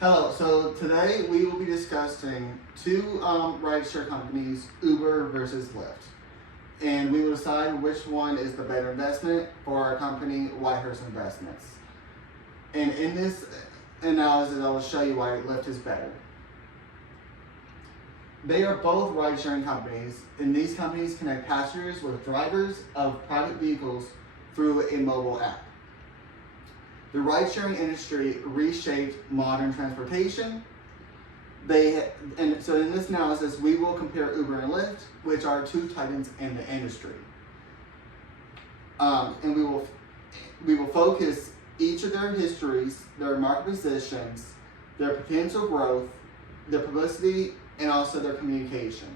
Hello, so today we will be discussing two rideshare companies, Uber versus Lyft. And we will decide which one is the better investment for our company, Whitehurst Investments. And in this analysis, I will show you why Lyft is better. They are both ride-sharing companies, and these companies connect passengers with drivers of private vehicles through a mobile app. The ride-sharing industry reshaped modern transportation. So in this analysis, we will compare Uber and Lyft, which are two titans in the industry. And we will focus each of their histories, their market positions, their potential growth, their publicity, and also their communication.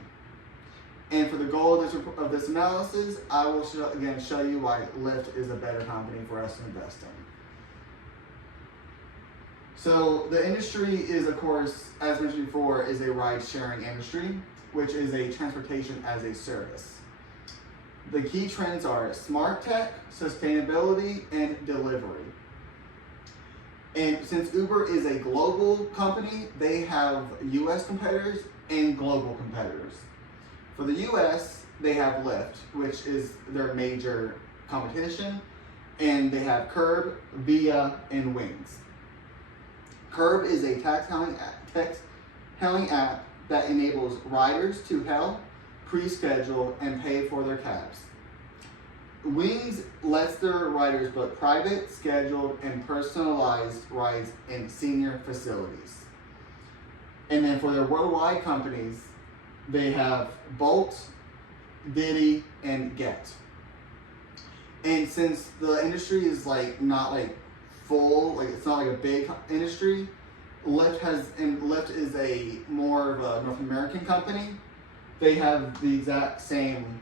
And for the goal of this analysis, I will show you why Lyft is a better company for us to invest in. So the industry is, of course, as mentioned before, is a ride-sharing industry, which is a transportation as a service. The key trends are smart tech, sustainability, and delivery. And since Uber is a global company, they have US competitors and global competitors. For the US, they have Lyft, which is their major competition, and they have Curb, Via, and Wings. Curb is a text-hailing app that enables riders to hail, pre-schedule, and pay for their cabs. Wings lets their riders book private, scheduled, and personalized rides in senior facilities. And then for their worldwide companies, they have Bolt, Didi, and Get. And since the industry is not full, it's not like a big industry, Lyft is a more of a North American company. They have the exact same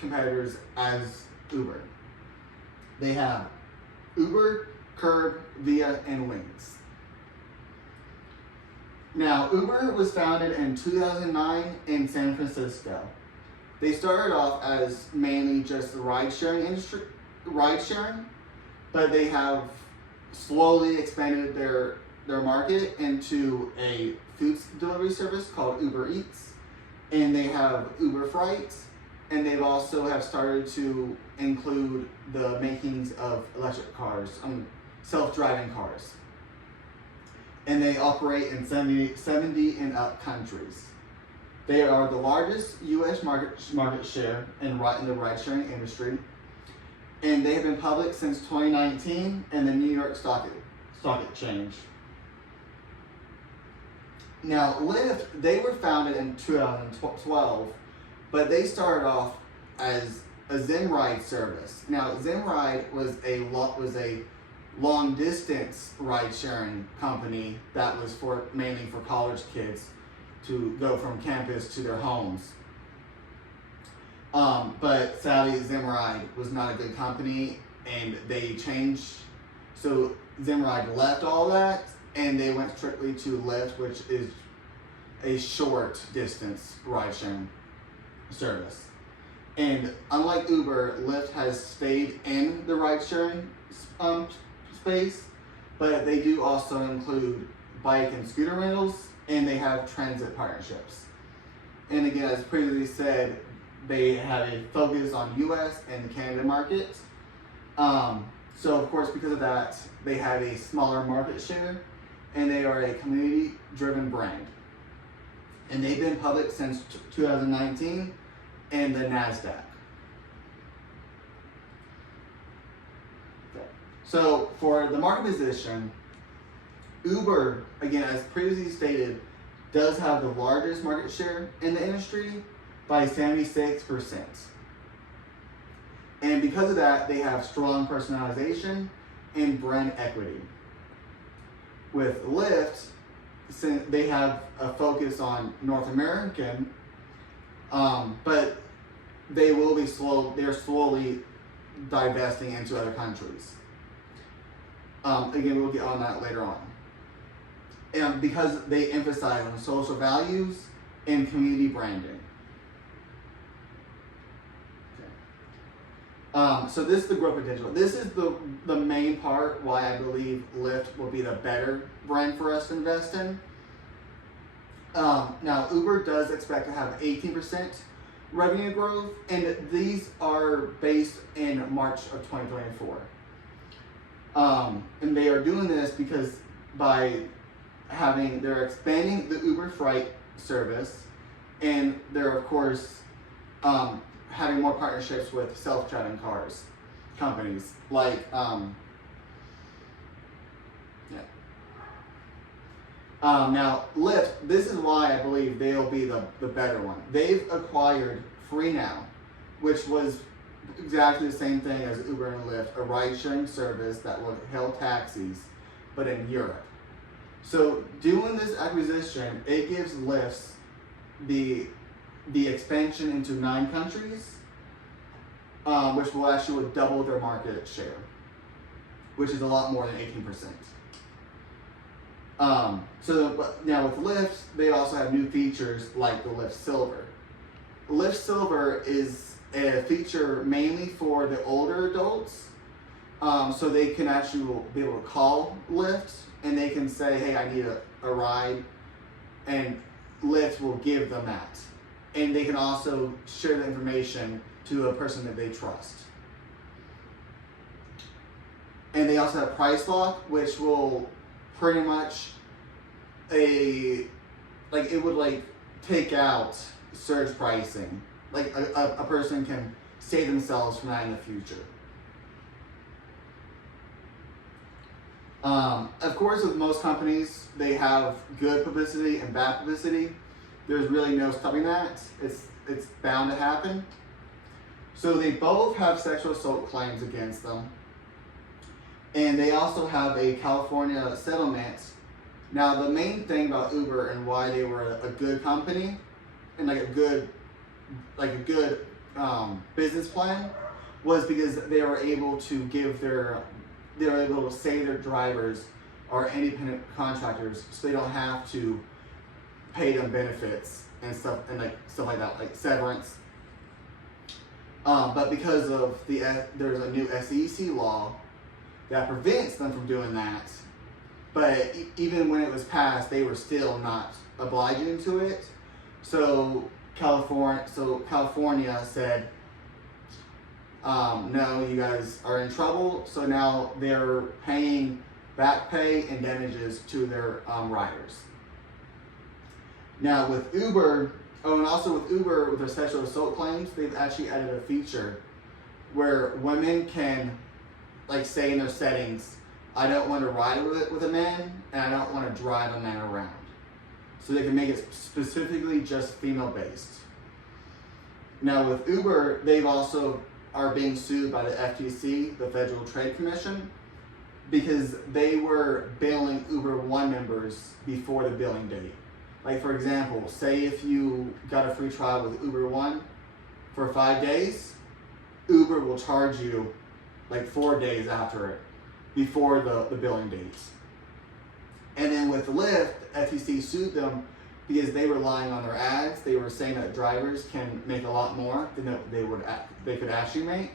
competitors as Uber. They have Uber, Curb, Via, and Wings. Now, Uber was founded in 2009 in San Francisco. They started off as mainly just the ride-sharing industry, but they have slowly expanded their market into a food delivery service called Uber Eats, and they have Uber Freight, and they've also have started to include the makings of electric cars, self-driving cars. And they operate in 70 and up countries. They are the largest U.S. market share in the ride-sharing industry, and they have been public since 2019 in the New York Stock Exchange. Now, Lyft, they were founded in 2012, but they started off as a Zimride service. Now, Zimride was a long distance ride sharing company that was mainly for college kids to go from campus to their homes. But sadly, Zimride was not a good company, and they changed. So Zimride left all that, and they went strictly to Lyft, which is a short distance ride sharing service. And unlike Uber, Lyft has stayed in the ride sharing space, but they do also include bike and scooter rentals, and they have transit partnerships. And again, as previously said, they have a focus on US and the Canada market. So of course, because of that, they have a smaller market share, and they are a community-driven brand. And they've been public since 2019 in the NASDAQ. Okay. So for the market position, Uber, again, as previously stated, does have the largest market share in the industry by 76%. And because of that, they have strong personalization and brand equity. With Lyft, since they have a focus on North American, but they're slowly divesting into other countries. Again, we'll get on that later on. And because they emphasize on social values and community branding. So this is the growth potential. This is the main part why I believe Lyft will be the better brand for us to invest in. Now, Uber does expect to have 18% revenue growth, and these are based in March of 2024. And they are doing this because they're expanding the Uber Freight service, and they're of course having more partnerships with self-driving cars companies like now Lyft. This is why I believe they'll be the better one. They've acquired FreeNow, which was exactly the same thing as Uber and Lyft, a ride-sharing service that would hail taxis, but in Europe. So doing this acquisition, it gives Lyft the expansion into 9 countries, which will actually double their market share, which is a lot more than 18%. Now with Lyft, they also have new features like the Lyft Silver. Lyft Silver is a feature mainly for the older adults, so they can actually be able to call Lyft and they can say, hey, I need a ride, and Lyft will give them that. And they can also share the information to a person that they trust. And they also have Price Lock, which will pretty much it would take out surge pricing. Like a person can save themselves from that in the future. Of course, with most companies, they have good publicity and bad publicity. There's really no stopping that. It's bound to happen. So they both have sexual assault claims against them. And they also have a California settlement. Now, the main thing about Uber and why they were a good company and a good business plan was because they were able to say their drivers are independent contractors, so they don't have to pay them benefits and stuff like that, like severance. But because of there's a new SEC law that prevents them from doing that. But even when it was passed, they were still not obliging to it. So California said, no, you guys are in trouble. So now they're paying back pay and damages to their riders. Now with Uber, with their sexual assault claims, they've actually added a feature where women can say in their settings, I don't want to ride with a man and I don't want to drive a man around. So they can make it specifically just female based. Now with Uber, they've also are being sued by the FTC, the Federal Trade Commission, because they were billing Uber One members before the billing date. Like for example, say if you got a free trial with Uber One for 5 days, Uber will charge you 4 days after it, before the billing dates. And then with Lyft, FTC sued them because they were lying on their ads. They were saying that drivers can make a lot more than they could actually make.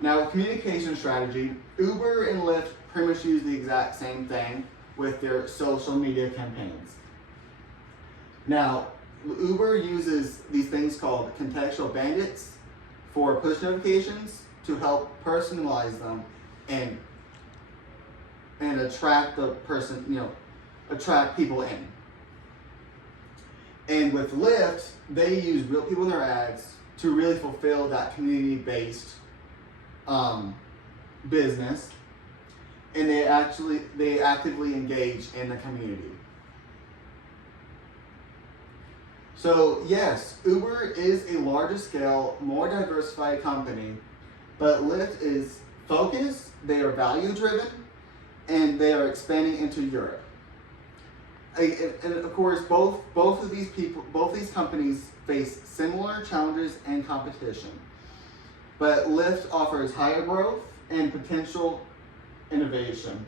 Now with communication strategy, Uber and Lyft pretty much use the exact same thing with their social media campaigns. Now, Uber uses these things called contextual bandits for push notifications to help personalize them and attract attract people in. And with Lyft, they use real people in their ads to really fulfill that community-based business, and they actively engage in the community. So yes, Uber is a larger scale, more diversified company, but Lyft is focused, they are value driven, and they are expanding into Europe. And of course, both of these companies face similar challenges and competition. But Lyft offers higher growth and potential innovation.